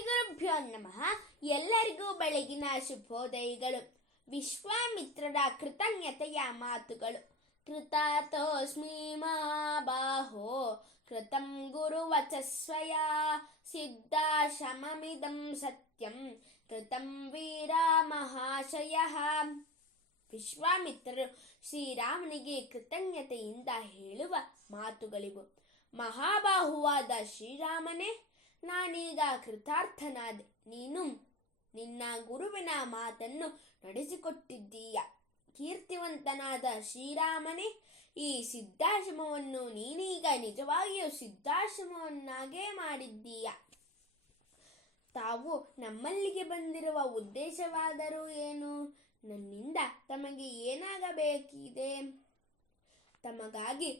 ಗುರುಭ್ಯೋ ನಮಃ. ಎಲ್ಲರಿಗೂ ಬೆಳಗಿನ ಶುಭೋದಯಗಳು. ವಿಶ್ವಾಮಿತ್ರರ ಕೃತಜ್ಞತೆಯ ಮಾತುಗಳು. ಕೃತಾತೋಸ್ಮಿ ಮಹಾಬಾಹೋ ಕೃತಂ ಗುರುವಚಸ್ವಯ ಸಿದ್ಧಾಶಮಮಿದಂ ಸತ್ಯಂ ಕೃತಂ ವೀರ ಮಹಾಶಯಃ. ವಿಶ್ವಾಮಿತ್ರರು ಶ್ರೀರಾಮನಿಗೆ ಕೃತಜ್ಞತೆಯಿಂದ ಹೇಳುವ ಮಾತುಗಳಿವು. ಮಹಾಬಾಹುವಾದ ಶ್ರೀರಾಮನೇ, ನಾನೀಗ ಕೃತಾರ್ಥನಾದೆ. ನೀನು ನಿನ್ನ ಗುರುವಿನ ಮಾತನ್ನು ನಡೆಸಿಕೊಟ್ಟಿದ್ದೀಯ. ಕೀರ್ತಿವಂತನಾದ ಶ್ರೀರಾಮನೇ, ಈ ಸಿದ್ಧಾಶ್ರಮವನ್ನು ನೀನೀಗ ನಿಜವಾಗಿಯೂ ಸಿದ್ಧಾಶ್ರಮವನ್ನಾಗೇ ಮಾಡಿದ್ದೀಯ. ತಾವು ನಮ್ಮಲ್ಲಿಗೆ ಬಂದಿರುವ ಉದ್ದೇಶವಾದರೂ ಏನು? ನನ್ನಿಂದ ತಮಗೆ ಏನಾಗಬೇಕಿದೆ? ತಮಗಾಗಿ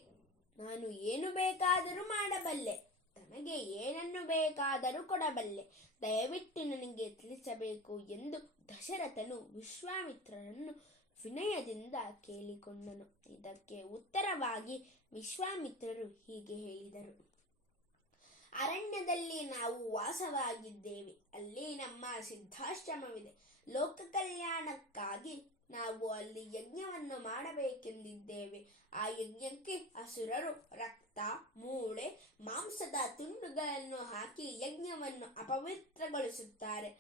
ನಾನು ಏನು ಬೇಕಾದರೂ ಮಾಡಬಲ್ಲೆ. ತಮಗೆ ಏನನ್ನು ಬೇಕಾದರೂ ಕೊಡಬಲ್ಲೆ. ದಯವಿಟ್ಟು ನನಗೆ ತಿಳಿಸಬೇಕು ಎಂದು ದಶರಥನು ವಿಶ್ವಾಮಿತ್ರರನ್ನು ವಿನಯದಿಂದ ಕೇಳಿಕೊಂಡನು. ಇದಕ್ಕೆ ಉತ್ತರವಾಗಿ ವಿಶ್ವಾಮಿತ್ರರು ಹೀಗೆ ಹೇಳಿದರು. ಅರಣ್ಯದಲ್ಲಿ ನಾವು ವಾಸವಾಗಿದ್ದೇವೆ. ಅಲ್ಲಿ ನಮ್ಮ ಸಿದ್ಧಾಶ್ರಮವಿದೆ. ಲೋಕ ಕಲ್ಯಾಣಕ್ಕಾಗಿ ನಾವು ಅಲ್ಲಿ ಯಜ್ಞವನ್ನು ಮಾಡಬೇಕೆಂದಿದ್ದೇವೆ. ಆ ಯಜ್ಞಕ್ಕೆ ಅಸುರರು ರಕ್ತ, ಮೂಳೆ, ಮಾಂಸದ ತುಂಡುಗಳನ್ನು ಹಾಕಿ ಯಜ್ಞವನ್ನು ಅಪವಿತ್ರಗೊಳಿಸುತ್ತಾರೆ.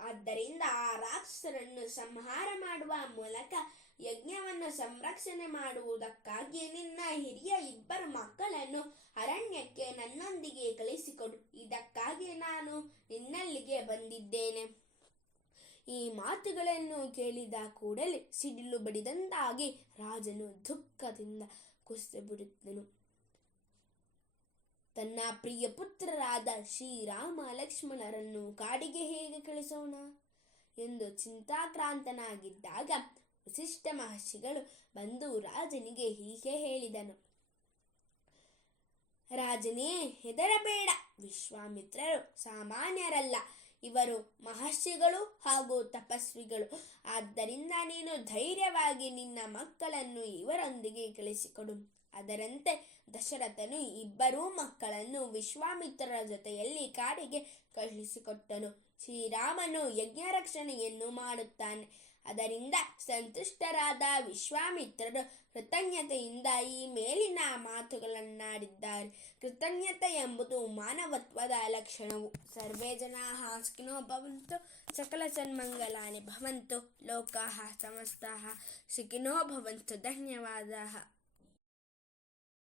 ಆದ್ದರಿಂದ ಆ ರಾಕ್ಷಸರನ್ನು ಸಂಹಾರ ಮಾಡುವ ಮೂಲಕ ಯಜ್ಞವನ್ನು ಸಂರಕ್ಷಣೆ ಮಾಡುವುದಕ್ಕಾಗಿ ನಿನ್ನ ಹಿರಿಯ 2 ಮಕ್ಕಳನ್ನು ಅರಣ್ಯಕ್ಕೆ ನನ್ನೊಂದಿಗೆ ಕಳಿಸಿಕೊಡು. ಇದಕ್ಕಾಗಿ ನಾನು ನಿನ್ನಲ್ಲಿಗೆ ಬಂದಿದ್ದೇನೆ. ಈ ಮಾತುಗಳನ್ನು ಕೇಳಿದ ಕೂಡಲೇ ಸಿಡಿಲು ಬಡಿದಂತಾಗಿ ರಾಜನು ದುಃಖದಿಂದ ಕುಸಿದುಬಿಡುತ್ತನು. ತನ್ನ ಪ್ರಿಯ ಪುತ್ರರಾದ ಶ್ರೀರಾಮ ಲಕ್ಷ್ಮಣರನ್ನು ಕಾಡಿಗೆ ಹೇಗೆ ಕಳಿಸೋಣ ಎಂದು ಚಿಂತಾಕ್ರಾಂತನಾಗಿದ್ದಾಗ ವಸಿಷ್ಠ ಮಹರ್ಷಿಗಳು ಬಂದು ರಾಜನಿಗೆ ಹೀಗೆ ಹೇಳಿದನು. ರಾಜನೇ, ಹೆದರಬೇಡ. ವಿಶ್ವಾಮಿತ್ರರು ಸಾಮಾನ್ಯರಲ್ಲ. ಇವರು ಮಹರ್ಷಿಗಳು ಹಾಗೂ ತಪಸ್ವಿಗಳು. ಆದ್ದರಿಂದ ನೀನು ಧೈರ್ಯವಾಗಿ ನಿನ್ನ ಮಕ್ಕಳನ್ನು ಇವರೊಂದಿಗೆ ಕಳಿಸಿಕೊಡು. ಅದರಂತೆ ದಶರಥನು 2 ಮಕ್ಕಳನ್ನು ವಿಶ್ವಾಮಿತ್ರರ ಜೊತೆಯಲ್ಲಿ ಕಾಡಿಗೆ ಕಳುಹಿಸಿಕೊಟ್ಟನು. ಶ್ರೀರಾಮನು ಯಜ್ಞ ರಕ್ಷಣೆಯನ್ನು ಮಾಡುತ್ತಾನೆ. ಅದರಿಂದ ಸಂತುಷ್ಟರಾದ ವಿಶ್ವಾಮಿತ್ರರು ಕೃತಜ್ಞತೆಯಿಂದ ಈ ಮೇಲಿನ ಮಾತುಗಳನ್ನಾಡಿದ್ದಾರೆ. ಕೃತಜ್ಞತೆ ಎಂಬುದು ಮಾನವತ್ವದ ಲಕ್ಷಣವು. ಸರ್ವೇ ಜನಾಃ ಸುಖಿನೋ ಭವಂತು, ಸಕಲ ಸನ್ಮಂಗಲಾನಿ ಭವಂತು, ಲೋಕಾಃ ಸಮಸ್ತಾಃ ಸುಖಿನೋ ಭವಂತು. ಧನ್ಯವಾದಾಃ.